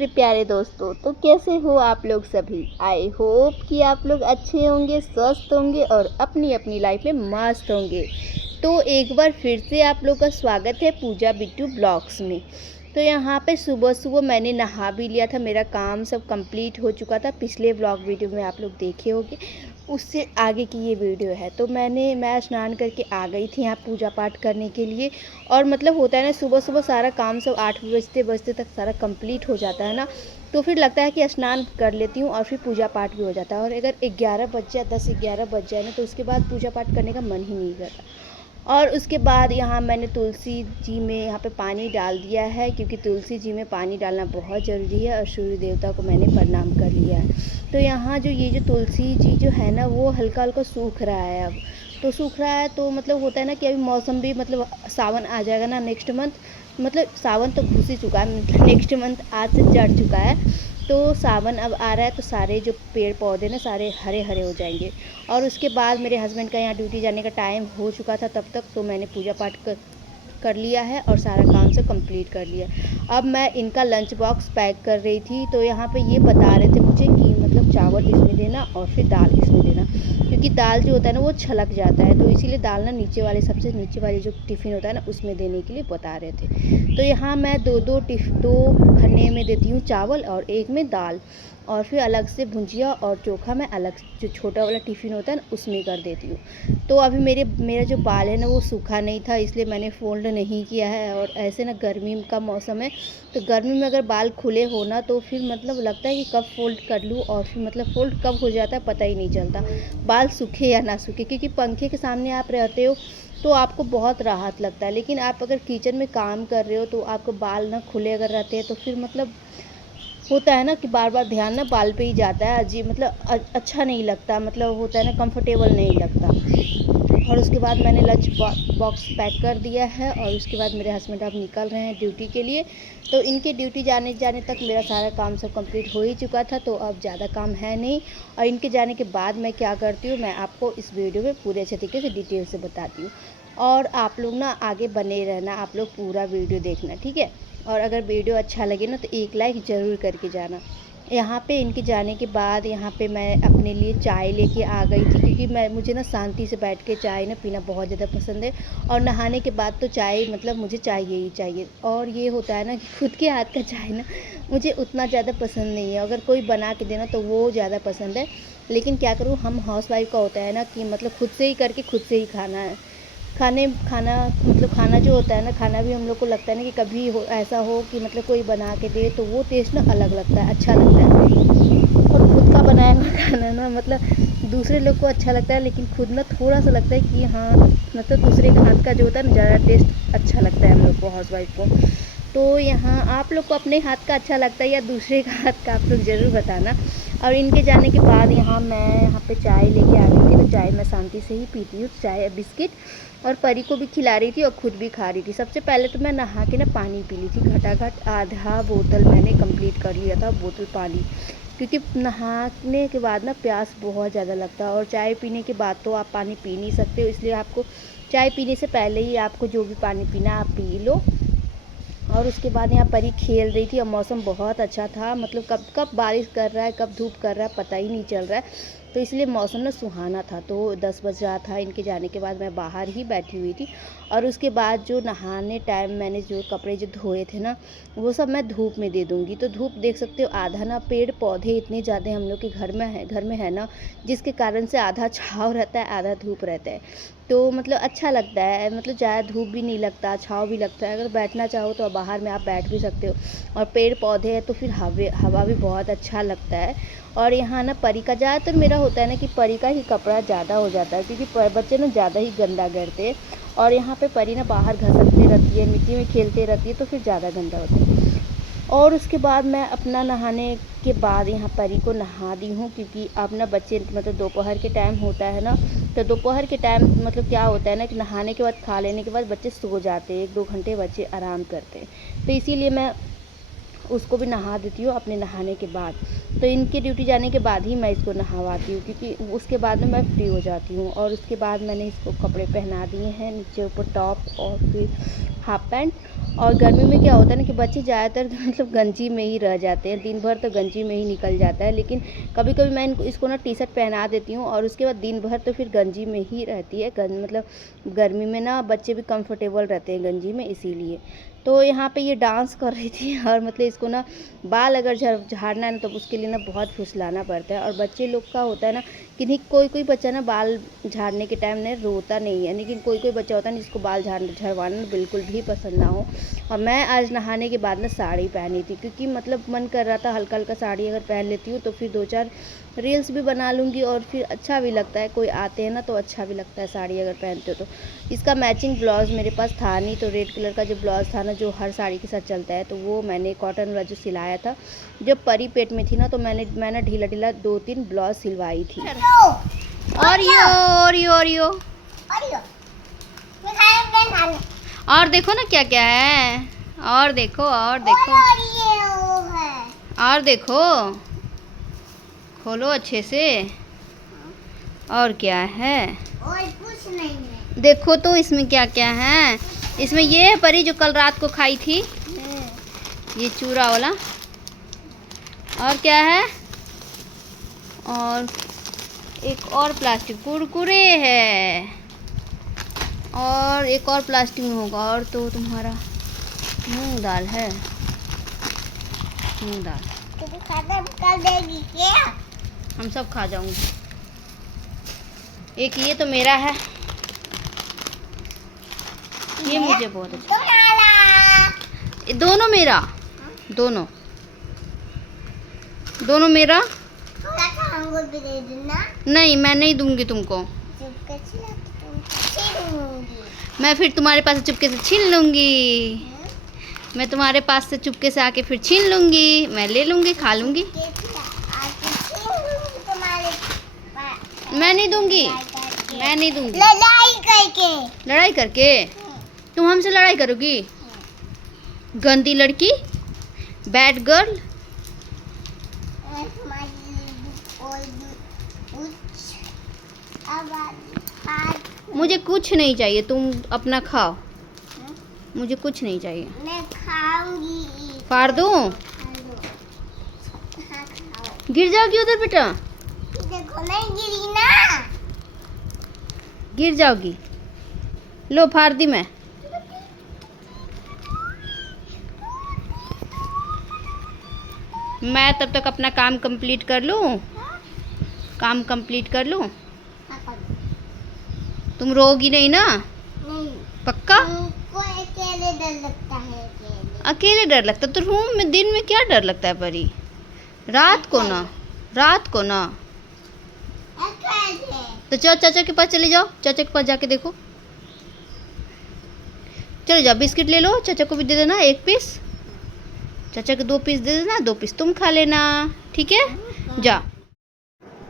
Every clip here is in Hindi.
मेरे प्यारे दोस्तों, तो कैसे हो आप लोग सभी। आई होप कि आप लोग अच्छे होंगे, स्वस्थ होंगे और अपनी अपनी लाइफ में मस्त होंगे। तो एक बार फिर से आप लोग का स्वागत है पूजा बिट्टू ब्लॉग्स में। तो यहाँ पे सुबह सुबह मैंने नहा भी लिया था, मेरा काम सब कंप्लीट हो चुका था। पिछले ब्लॉग वीडियो में आप लोग देखे होंगे, उससे आगे की ये वीडियो है। तो मैं स्नान करके आ गई थी यहाँ पूजा पाठ करने के लिए। और मतलब होता है ना, सुबह सुबह सारा काम सब 8 बजते बजते तक सारा कंप्लीट हो जाता है ना, तो फिर लगता है कि स्नान कर लेती हूँ और फिर पूजा पाठ भी हो जाता है। और अगर 11 बज जाए, 10-11 बज जाए ना, तो उसके बाद पूजा पाठ करने का मन ही नहीं करता। और उसके बाद यहाँ मैंने तुलसी जी में यहाँ पे पानी डाल दिया है, क्योंकि तुलसी जी में पानी डालना बहुत ज़रूरी है। और सूर्य देवता को मैंने प्रणाम कर लिया है। तो यहाँ ये जो तुलसी जी जो है ना, वो हल्का हल्का सूख रहा है अब। तो सूख रहा है तो मतलब होता है ना कि अभी मौसम भी मतलब सावन आ जाएगा ना नेक्स्ट मंथ। मतलब सावन तो घुस ही चुका है, नेक्स्ट मंथ आज से चढ़ चुका है। तो सावन अब आ रहा है, तो सारे जो पेड़ पौधे ना सारे हरे हरे हो जाएंगे। और उसके बाद मेरे हस्बैंड का यहाँ ड्यूटी जाने का टाइम हो चुका था तब तक, तो मैंने पूजा पाठ कर लिया है और सारा काम से कंप्लीट कर लिया। अब मैं इनका लंच बॉक्स पैक कर रही थी। तो यहाँ पे ये बता रहे थे मुझे कि मतलब चावल इसमें देना और फिर दाल इसमें देना, क्योंकि दाल जो होता है ना वो छलक जाता है। तो इसीलिए दाल ना नीचे वाले, सबसे नीचे वाले जो टिफ़िन होता है ना, उसमें देने के लिए बता रहे थे। तो यहाँ मैं दो खन्ने में देती हूँ चावल और एक में दाल। और फिर अलग से भुंजिया और चोखा मैं अलग जो छोटा वाला टिफ़िन होता है ना, उसमें कर देती हूँ। तो अभी मेरा जो बाल है ना वो सूखा नहीं था, इसलिए मैंने फ़ोल्ड नहीं किया है। और ऐसे ना गर्मी का मौसम है, तो गर्मी में अगर बाल खुले हो ना, तो फिर मतलब लगता है कि कब फ़ोल्ड कर लूँ, और फिर मतलब फ़ोल्ड कब हो जाता है पता ही नहीं चलता, बाल सूखे या ना सूखे। क्योंकि पंखे के सामने आप रहते हो तो आपको बहुत राहत लगता है, लेकिन आप अगर किचन में काम कर रहे हो तो आपको बाल ना खुले अगर रहते हैं, तो फिर मतलब होता है ना कि बार बार ध्यान ना बाल पे ही जाता है। अजीब मतलब अच्छा नहीं लगता, मतलब होता है ना कंफर्टेबल नहीं लगता। और उसके बाद मैंने लंच बॉक्स पैक कर दिया है। और उसके बाद मेरे हस्बैंड अब निकल रहे हैं ड्यूटी के लिए। तो इनके ड्यूटी जाने तक मेरा सारा काम सब कंप्लीट हो ही चुका था, तो अब ज़्यादा काम है नहीं। और इनके जाने के बाद मैं क्या करती हूँ, मैं आपको इस वीडियो में पूरे अच्छे तरीके से डिटेल से बताती हूँ। और आप लोग ना आगे बने रहना, आप लोग पूरा वीडियो देखना, ठीक है। और अगर वीडियो अच्छा लगे ना, तो एक लाइक ज़रूर करके जाना। यहाँ पे इनके जाने के बाद यहाँ पे मैं अपने लिए चाय लेके आ गई थी, क्योंकि मुझे ना शांति से बैठ के चाय ना पीना बहुत ज़्यादा पसंद है। और नहाने के बाद तो चाय मतलब मुझे चाहिए ही चाहिए। और ये होता है ना कि खुद के हाथ का चाय ना मुझे उतना ज़्यादा पसंद नहीं है, अगर कोई बना के देना तो वो ज़्यादा पसंद है। लेकिन क्या करूँ, हम हाउसवाइफ का होता है ना कि मतलब खुद से ही करके खुद से ही खाना है। खाना जो होता है ना, खाना भी हम लोग को लगता है ना कि कभी ऐसा हो कि मतलब कोई बना के दे, तो वो टेस्ट ना अलग लगता है, अच्छा लगता है। और खुद का बनाया हुआ खाना ना मतलब दूसरे लोग को अच्छा लगता है, लेकिन खुद ना थोड़ा सा लगता है कि हाँ, मतलब दूसरे के हाथ का जो होता है ना, ज़्यादा टेस्ट अच्छा लगता है हम लोग को, हाउसवाइफ को। तो यहाँ आप लोग को अपने हाथ का अच्छा लगता है या दूसरे का हाथ का, आप लोग ज़रूर बताना। और इनके जाने के बाद मैं यहाँ पे चाय लेके आ गई थी। तो चाय मैं शांति से ही पीती हूँ, चाय बिस्किट। और परी को भी खिला रही थी और खुद भी खा रही थी। सबसे पहले तो मैं नहा के ना पानी पी ली थी, घटाघट आधा बोतल मैंने कंप्लीट कर लिया था, बोतल पानी। क्योंकि नहाने के बाद ना प्यास बहुत ज़्यादा लगता है, और चाय पीने के बाद तो आप पानी पी नहीं सकते हो, इसलिए आपको चाय पीने से पहले ही आपको जो भी पानी पीना आप पी लो। और उसके बाद यहाँ परी खेल रही थी और मौसम बहुत अच्छा था, मतलब कब कब बारिश कर रहा है कब धूप कर रहा है पता ही नहीं चल रहा है। तो इसलिए मौसम ना सुहाना था। तो 10 बज रहा था, इनके जाने के बाद मैं बाहर ही बैठी हुई थी। और उसके बाद जो नहाने टाइम मैंने जो कपड़े जो धोए थे ना, वो सब मैं धूप में दे दूँगी। तो धूप देख सकते हो, आधा ना पेड़ पौधे इतने ज़्यादा हम लोग के घर में है ना, जिसके कारण से आधा छाँव रहता है आधा धूप रहता है। तो मतलब अच्छा लगता है, मतलब ज़्यादा धूप भी नहीं लगता, छाँव भी लगता है। अगर बैठना चाहो तो बाहर में आप बैठ भी सकते हो। और पेड़ पौधे हैं तो फिर हवा भी बहुत अच्छा लगता है। और यहाँ ना परी का ज़्यादातर मेरा होता है ना कि परी का ही कपड़ा ज़्यादा हो जाता है, क्योंकि बच्चे ना ज़्यादा ही गंदा करते हैं। और यहाँ पे परी ना बाहर घसकते रहती है, मिट्टी में खेलते रहती है, तो फिर ज़्यादा गंदा होता है। और उसके बाद मैं अपना नहाने के बाद यहाँ परी को नहा दी हूँ, क्योंकि अब ना बच्चे मतलब दोपहर के टाइम होता है ना, तो दोपहर के टाइम मतलब क्या होता है ना कि नहाने के बाद खा लेने के बाद बच्चे सो जाते हैं, 1-2 घंटे बच्चे आराम करते हैं। तो इसीलिए मैं उसको भी नहा देती हूँ अपने नहाने के बाद। तो इनकी ड्यूटी जाने के बाद ही मैं इसको नहवाती हूँ, क्योंकि उसके बाद में मैं फ्री हो जाती हूँ। और उसके बाद मैंने इसको कपड़े पहना दिए हैं, नीचे ऊपर टॉप और फिर हाफ पैंट। और गर्मी में क्या होता है ना कि बच्चे ज़्यादातर मतलब गंजी में ही रह जाते हैं, दिन भर तो गंजी में ही निकल जाता है। लेकिन कभी कभी मैं इसको ना टी शर्ट पहना देती हूँ और उसके बाद दिन भर तो फिर गंजी में ही रहती है। मतलब गर्मी में ना बच्चे भी कंफर्टेबल रहते हैं गंजी में, इसीलिए। तो यहाँ पे ये डांस कर रही थी और मतलब इसको ना बाल अगर झाड़ना है ना तो उसके लिए ना बहुत फुसलाना पड़ता है। और बच्चे लोग का होता है ना कि नहीं, कोई बच्चा ना बाल झाड़ने के टाइम ने रोता नहीं है, लेकिन कोई बच्चा होता है ना जिसको बाल झड़वाना बिल्कुल भी पसंद ना हो। और मैं आज नहाने के बाद ना साड़ी पहनी थी, क्योंकि मतलब मन कर रहा था हल्का हल्का साड़ी अगर पहन लेती हूँ तो फिर 2-4 रील्स भी बना लूँगी और फिर अच्छा भी लगता है, कोई आते हैं ना तो अच्छा भी लगता है साड़ी अगर पहनते हो तो। इसका मैचिंग ब्लाउज़ मेरे पास था नहीं, तो रेड कलर का जो ब्लाउज़ था ना जो हर साड़ी के साथ चलता है, तो वो मैंने कॉटन वाला जो सिलाया था जब परी पेट में थी ना, तो मैंने ढीला ढीला 2-3 ब्लाउज सिलवाई थी। और देखो ना क्या क्या है, और देखो और देखो, खोलो अच्छे से। और क्या है, और कुछ नहीं है। देखो तो इसमें क्या क्या है। इसमें ये है परी जो कल रात को खाई थी, ये चूरा वाला। और क्या है, और एक और प्लास्टिक कुरकुरे है, और एक और प्लास्टिक में होगा। और तो तुम्हारा मूंग दाल है, मूंग दाल। तुम खत्म कर देगी क्या? हम सब खा जाऊंगी। एक ये तो मेरा है, ये मुझे बहुत अच्छा, ये दोनों मेरा, दोनों मेरा। हमको भी दे देना। नहीं, मैं नहीं दूंगी तुमको, चुपके से छीन लूंगी। मैं फिर तुम्हारे पास से चुपके से छीन लूंगी। मैं तुम्हारे पास से चुपके से आके फिर छीन लूंगी, मैं ले लूंगी, खा लूंगी। मैं नहीं दूंगी, मैं नहीं दूंगी। लड़ाई करके तुम हमसे लड़ाई करोगी, गंदी लड़की, बैड गर्ल। मुझे कुछ नहीं चाहिए, तुम अपना खाओ, मुझे कुछ नहीं चाहिए। मैं खाऊंगी। फाड़ दूं? हाँ, गिर जाओगी उधर बेटा, देखो नहीं गिरी ना। गिर जाओगी। लो फाड़ दी मैं। मैं तब तक अपना काम कंप्लीट कर लूं, काम कंप्लीट कर लूं। तुम रोगी नहीं ना? नहीं। पक्का? को अकेले डर लगता है। अकेले डर लगता तो रूम में दिन में क्या डर लगता है परी? रात को ना, रात को ना। तो चलो चाचा के पास चले जाओ, चाचा के पास जाके देखो। चलो जाओ, बिस्किट ले लो, चाचा को भी दे देना 1 पीस, चाचा को 2 पीस दे देना, 2 पीस तुम खा लेना, ठीक है? जा।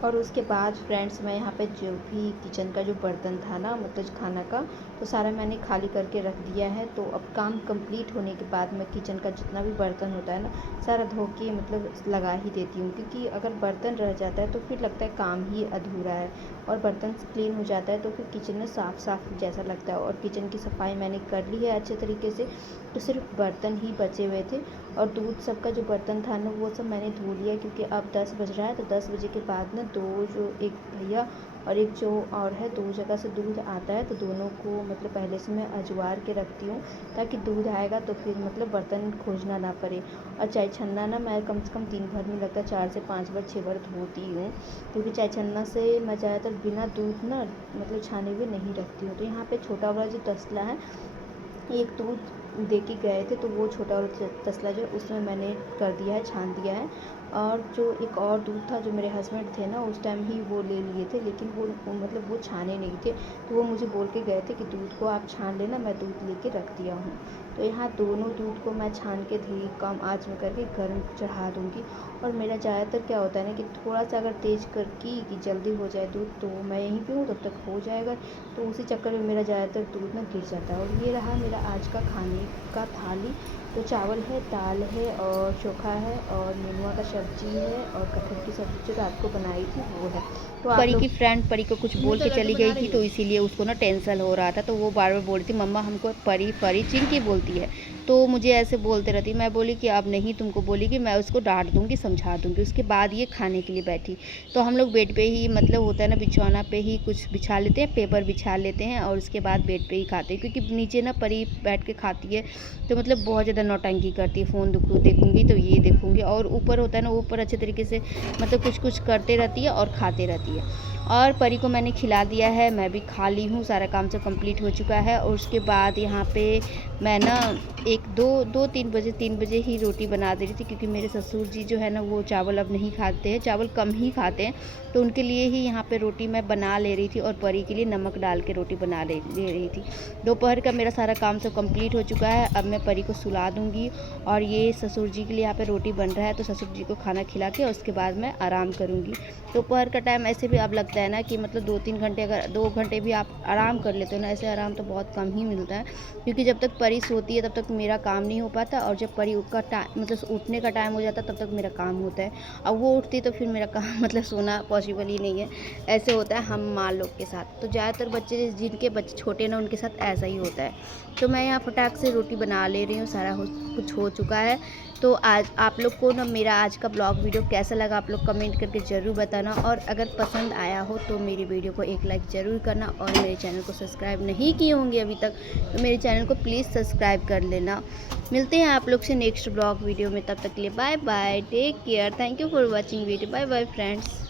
और उसके बाद फ्रेंड्स मैं यहाँ पे जो भी किचन का जो बर्तन था ना, मतलब खाना का, तो सारा मैंने खाली करके रख दिया है। तो अब काम कंप्लीट होने के बाद मैं किचन का जितना भी बर्तन होता है ना, सारा धो के मतलब लगा ही देती हूँ, क्योंकि अगर बर्तन रह जाता है तो फिर लगता है काम ही अधूरा है। और बर्तन क्लीन हो जाता है तो फिर किचन में साफ़ साफ़ जैसा लगता है। और किचन की सफाई मैंने कर ली है अच्छे तरीके से, तो सिर्फ बर्तन ही बचे हुए थे। और दूध सबका जो बर्तन था ना वो सब मैंने धो लिया, क्योंकि अब 10 बज रहा है, तो 10 बजे के बाद ना एक भैया और एक जो और है, 2 जगह से दूध आता है, तो दोनों को मतलब पहले से मैं अजवार के रखती हूँ, ताकि दूध आएगा तो फिर मतलब बर्तन खोजना ना पड़े। और चाय छन्ना ना मैं कम से कम दिन भर में लगता है 4 से 5 बार 6 बार धोती हूँ, क्योंकि चाय छन्ना से मैं ज़्यादातर बिना दूध ना मतलब छाने हुए नहीं रखती हूँ। तो यहाँ पे छोटा वाला जो तसला है, एक दूध दे के गए थे, तो वो छोटा वाला तसला जो उसमें मैंने कर दिया है, छान दिया है। और जो एक और दूध था जो मेरे हस्बैंड थे ना उस टाइम ही वो ले लिए थे, लेकिन वो मतलब वो छाने नहीं थे, तो वो मुझे बोल के गए थे कि दूध को आप छान लेना, मैं दूध लेके रख दिया हूँ। तो यहाँ दोनों दूध को मैं छान के धीरे कम आँच में करके गर्म चढ़ा दूँगी। और मेरा ज़्यादातर क्या होता है ना कि थोड़ा सा अगर तेज़ कर कि जल्दी हो जाए दूध, तो मैं यहीं पे हूँ तब तक हो जाएगा, तो उसी चक्कर में मेरा ज़्यादातर दूध ना गिर जाता है। और ये रहा मेरा आज का खाने का थाली। तो चावल है, दाल है और चोखा है और नेनुआ का सब्जी है और कटहल की सब्जी जो रात को बनाई थी वो है। तो परी की फ्रेंड परी को कुछ बोल के चली गई थी, तो इसीलिए उसको ना टेंशन हो रहा था। तो वो बार बार बोल रही थी मम्मा हमको परी परी चिंकी बोलती है, तो मुझे ऐसे बोलते रहती। मैं बोली कि अब नहीं तुमको बोलेगी, मैं उसको डांट दूँगी, समझा दूँगी। उसके बाद ये खाने के लिए बैठी। तो हम लोग बेड पे ही मतलब होता है ना बिछौना पे ही कुछ बिछा लेते हैं, पेपर बिछा लेते हैं और उसके बाद बेड पे ही खाते हैं, क्योंकि नीचे ना परी बैठ के खाती है तो मतलब बहुत ज़्यादा नौटंकी करती है। फ़ोन देखूँगी तो ये देखूँगी, और ऊपर होता है ना ऊपर अच्छे तरीके से मतलब कुछ कुछ करते रहती है और खाते रहती है। और परी को मैंने खिला दिया है, मैं भी खा ली हूँ, सारा काम सब कंप्लीट हो चुका है। और उसके बाद यहाँ पे मैं ना 3 बजे ही रोटी बना दे रही थी, क्योंकि मेरे ससुर जी जो है ना वो चावल अब नहीं खाते हैं, चावल कम ही खाते हैं। तो उनके लिए ही यहाँ पे रोटी मैं बना ले रही थी और परी के लिए नमक डाल के रोटी बना ले रही थी। दोपहर का मेरा सारा काम सब कंप्लीट हो चुका है। अब मैं परी को सुला दूँगी और ये ससुर जी के लिए यहाँ पे रोटी बन रहा है, तो ससुर जी को खाना खिला के उसके बाद मैं आराम करूँगी। दोपहर का टाइम ऐसे भी अब लगता है ना कि मतलब 2-3 घंटे, अगर 2 घंटे भी आप आराम कर लेते हो ना, ऐसे आराम तो बहुत कम ही मिलता है, क्योंकि जब तक परी सोती है तब तक मेरा काम नहीं हो पाता, और जब परी का टाइम मतलब उठने का टाइम हो जाता है तब तक मेरा काम होता है। अब वो उठती है तो फिर मेरा काम मतलब सोना पॉसिबल ही नहीं है। ऐसे होता है हम माँ लोग के साथ। तो ज़्यादातर बच्चे जिनके बच्चे छोटे ना उनके साथ ऐसा ही होता है। तो मैं यहाँ फटाक से रोटी बना ले रही हूँ, सारा कुछ हो चुका है। तो आज आप लोग को ना मेरा आज का ब्लॉग वीडियो कैसा लगा आप लोग कमेंट करके ज़रूर बताना, और अगर पसंद आया हो तो मेरी वीडियो को एक लाइक ज़रूर करना, और मेरे चैनल को सब्सक्राइब नहीं किए होंगे अभी तक तो मेरे चैनल को प्लीज़ सब्सक्राइब कर लेना। मिलते हैं आप लोग से नेक्स्ट ब्लॉग वीडियो में, तब तक के लिए bye bye, take care, thank you for watching video, bye bye friends.